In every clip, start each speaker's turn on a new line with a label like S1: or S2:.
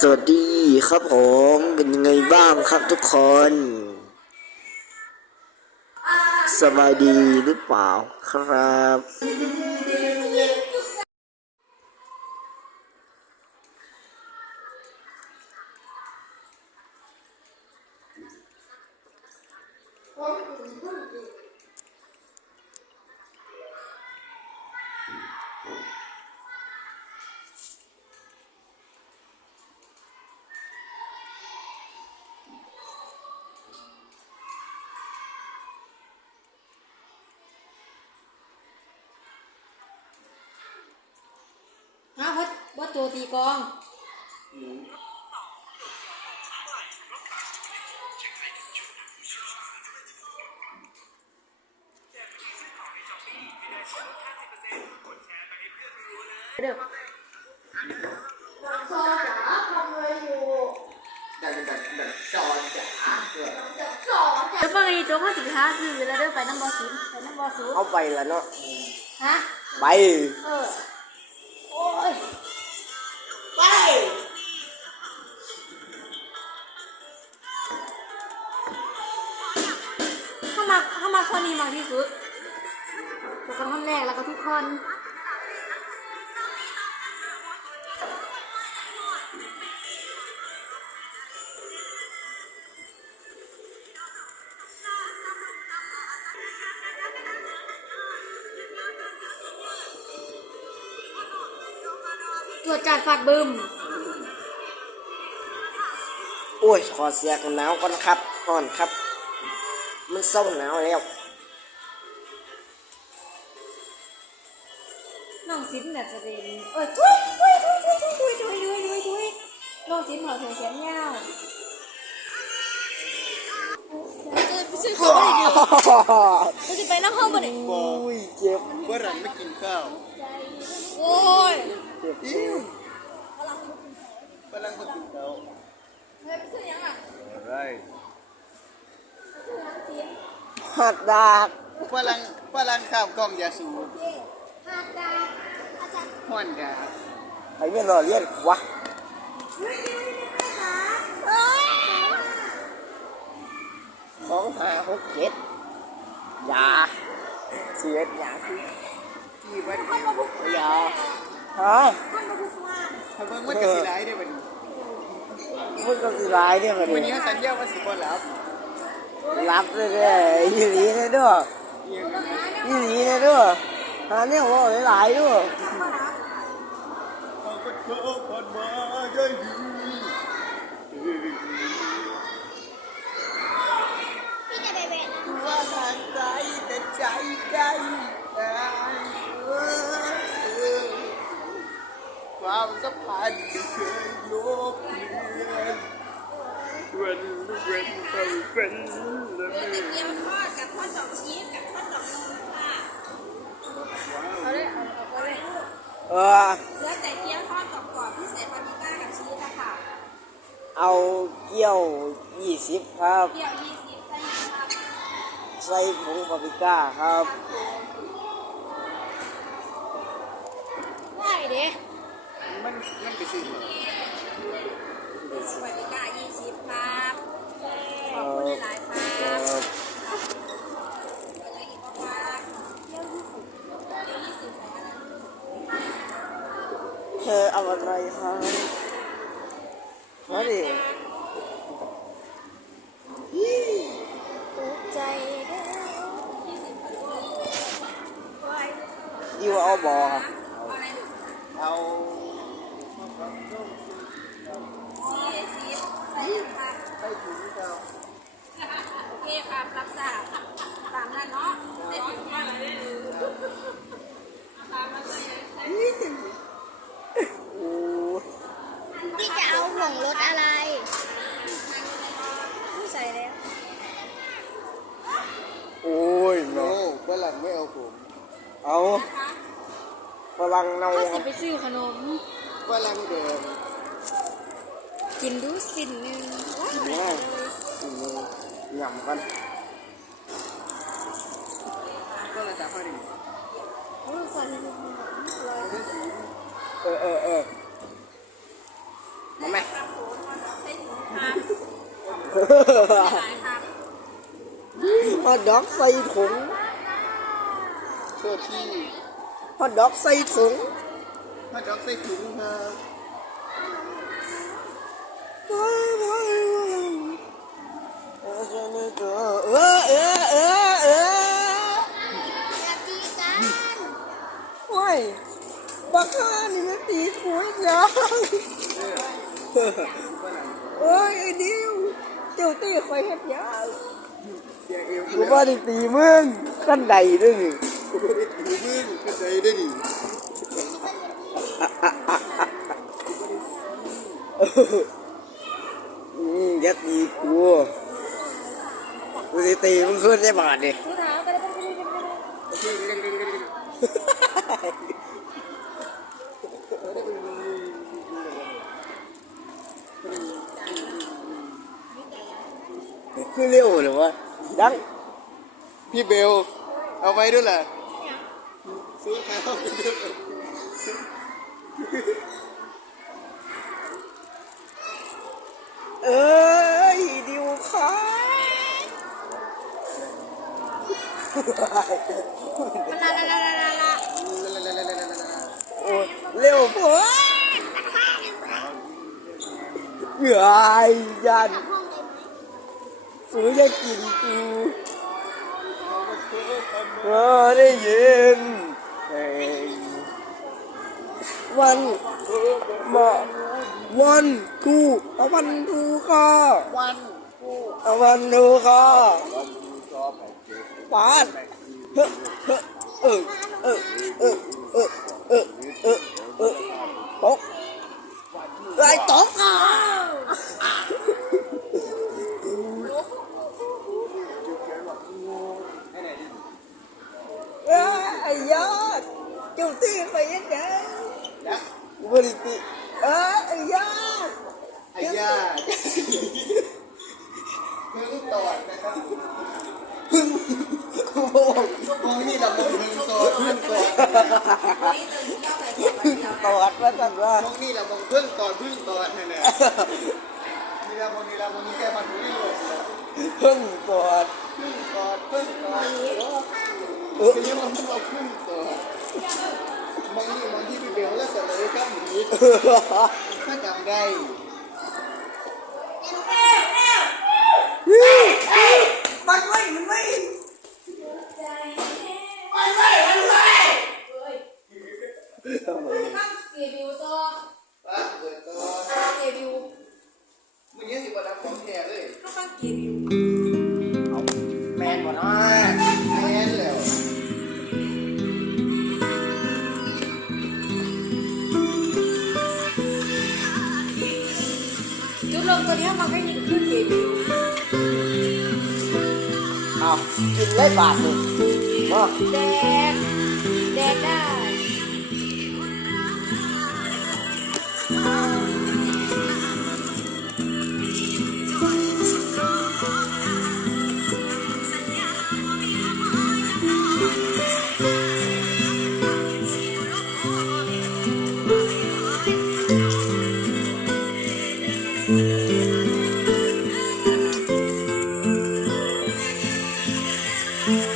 S1: สวัสดีครับผมเป็นยังไงบ้างครับทุกคน สบายดีหรือเปล่าครับ
S2: วัดวัดโจตีกลองเด้อ
S1: ดันดันดันจอจ๋า
S2: เดี๋ยวเมื่อกี้โจ๊กเขาสิค้าซื้อแล้วเด้อไปน้ำบอสินไปน้ำบอสู
S1: เอาไปแล้วเนาะ
S2: ฮะ
S1: ไป
S2: เออโอ้ย
S1: ไป
S2: เข้ามาเข้ามาข้อนี้มากที่สุด แล้วก็ท่อนแรกแล้วก็ทุกคน ตรวจจัดฝากบึม
S1: โอ้ยขอเสียกันหนาวก่อนครับก่อนครับ มันเศร้าหนาวแล้ว
S2: น้องซิมเนี่ยจะเป็นเออทุยทุยทุยทุยทุยทุยทุยทุยทุยทุยน้องซิมเหรอแขนยาวเออไปซื้อของอะไรดีเราจะไปน้ำห้องบ่เนี่ย
S1: โอ้ยเจ็บ
S3: ฝรั่งไม่กินข้าว
S2: โอ้ย
S1: เจ็บ
S3: อิ่วฝรั่งไม่กินข้าว
S2: เฮ้ยไปซื้อยังอะ
S3: อะไร
S2: ซื้อน้ำซิม
S1: หัดดาก
S3: ฝรั่งฝรั่งข้าวกล้องยาสูบ
S2: เย่ฮาดาอาจารย์
S3: ห้อนกา
S1: ไปไม่รอเลี้ยนวะ
S2: เฮ้ยค่ะเอ้ย
S1: สองห้าหกเจ็ดยาเสียดยาคือ
S3: ที่วัน
S2: คนมา บุก
S1: ยาฮะ
S2: คนมาบุกมา
S3: ถ้าเบิ่งมันก็สิหลายได้อบัดนี้
S1: มันก็คือร้ายเนี่ยมัน
S3: วันนี้
S1: นี่
S3: เขาสัญญาว่าสิบ่รับ
S1: รับเลยเด้อยี่หลีเลยเด้วย
S3: เอียงกันนะ
S1: ยี่หลีเลยเด้วยหาเนี่ยว่าหลายๆด้วย
S3: เอาก็โทษคนมาได้ดี
S2: พี่จะไปเวท
S3: ว่าทางไกลแต่ใจใกล้ ความสัมพันธ์ไม่เคยลบเลือนเว้นเว้นเว้นเว้นละ
S2: เดี๋ยว
S3: เมื่
S2: จะ
S3: อ
S2: เกี๊ยวทอดกับทอดดอกชีสกับทอดดอกนมค่ะเอาเลยเอาเอาเลย
S1: เออ
S2: เหลือแต่เกี๊ยวทอดกรอบๆที่ใส่ปาปริก้ากับชีสอะค่ะ
S1: เอาเกี่ยวยี่สิบครับ
S2: เกี๊ยวยี่สิบใส่น้ำครับ
S1: ใส่ผงปาปริก้าครับ
S2: ได้เด้
S3: มันมันไป
S2: ซื้อมาสวัสดีค่ะยี่สิบครับข
S1: อ
S2: บคุณหลายครับเธ
S1: อเอาอะไรคะมะ
S3: ดิ
S2: ซีซีใส่ค่ะ
S3: ไปถึงเจ้า
S2: โอเคครับรับทราบตามนั้นเนาะได้ถึงว่าอะไรตามนั้นเลย
S1: โอ้
S4: พี่จะเอาห่วงรถอะไร
S2: ผู้ใส่แล้ว
S1: โอ้ย
S3: โอ้
S1: เนาะ
S3: ฝรั่งไม่เอาผม
S1: เอาฝรั่งเนา
S2: เขา
S1: ค
S2: สิ
S1: รับ
S2: ไปซื้อขนม
S3: ฝรั่งแดง
S2: กินดูสินหนึงว้าว
S1: ง่ายอืมยำกัน
S3: ก็เลยจับพอดี
S2: โอ้ยใส่ลงเลย
S1: เออเออเออมาไหม
S2: ฮอท
S1: ดอกใส่ถุง
S3: เพื่อที่
S1: พอดอกใส่ถุง
S3: มาดอกใส่ถุงครับ
S1: เออเออเออเออเออ
S4: อย่าตีกัน
S1: ว้ยบักฮ่านี่มันตีหัวยังเอ้ยไอ้ดิวเจ้าตีคอยเฮ็ดหยัง
S3: อย่าเอว
S1: กูว่าได้ตีมึงกันใดด้วยนี่
S3: กูไม่ได้ถือมึงก็ใจได้ดิ
S1: อืมอ ย่าตีกูกูจะตีมึงขึ้นได้บาทดิ
S2: ผู้หาไปเลยไปเลยไปเลย
S1: คือเร็วหรือวะดัง
S3: พี่เบล เอาไว้ด้วยแหละซื้อข้าวไปด้วย
S1: เอ้ยดิวขา
S2: ลาลาลาลาลาลา
S1: โอ้เร็วพ่อเหนื่อยยันสูจะกินกูเออได้ยินวันมา วันทูเอาวันทูค่ะ
S3: วัน
S1: เอาวันทูค่ะปาดเฮ้เออเออเออเออเอ เพื่
S3: อลูกตอดนะครับ
S1: กูบอก
S3: มองนี่เรามองพึ่งตอดพึ่งตอด
S1: ตอดว่าสั่งว่าม
S3: องนี่เรามองพึ่งตอดพึ่งตอดเนี่ยนะนี่เรามองนี่เรามองนี่แค่มันไม่หลุด
S1: เพิ่งตอด
S3: พึ่งตอดพึ่งตอด
S1: เออ
S3: ทีนี้มันเราพึ่งตอดมองนี่มองที่พี่เบลแล้วเสร็จเลยครับหนีถ้าจำได้
S1: มันไม่ ได้บา
S2: ทหนึ่งเนาะ ส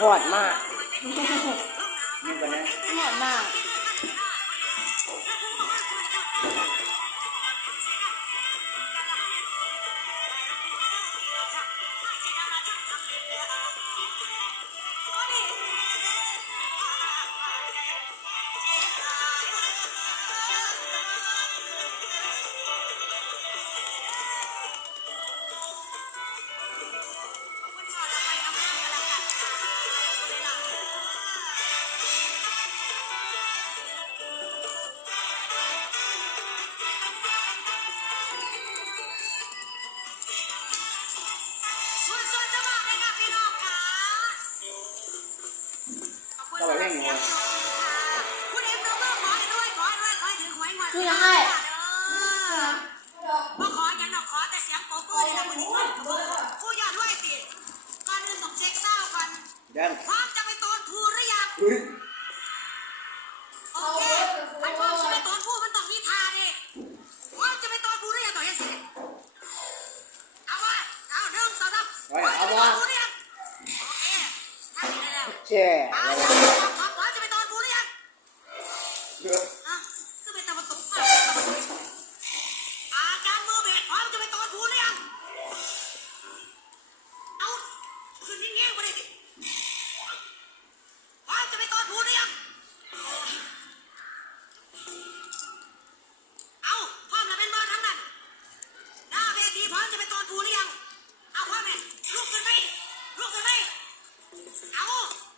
S2: หอ
S3: ดมากนี่กันนะ
S2: หอด
S3: มาก กูอยากด้วยสิการเงิน
S2: ของเช็คเศร้า
S1: กันยังพร้
S3: อม
S2: จะไปตอนทูหรือยังโอเคมัน
S1: พร้อมจะไปตอนทูมันต้อ
S2: งมีทาดิพร้อมจะ
S3: ไปตอนทูหรือยัง
S2: ต่อย
S3: สิเอาว่เอาห
S1: นึ่งสองสา
S3: มพร้อม
S2: ไองสาว
S1: เจ้า
S3: พร้อมจะไปตอนทูหรือยัง
S2: 罗子媚，阿翁。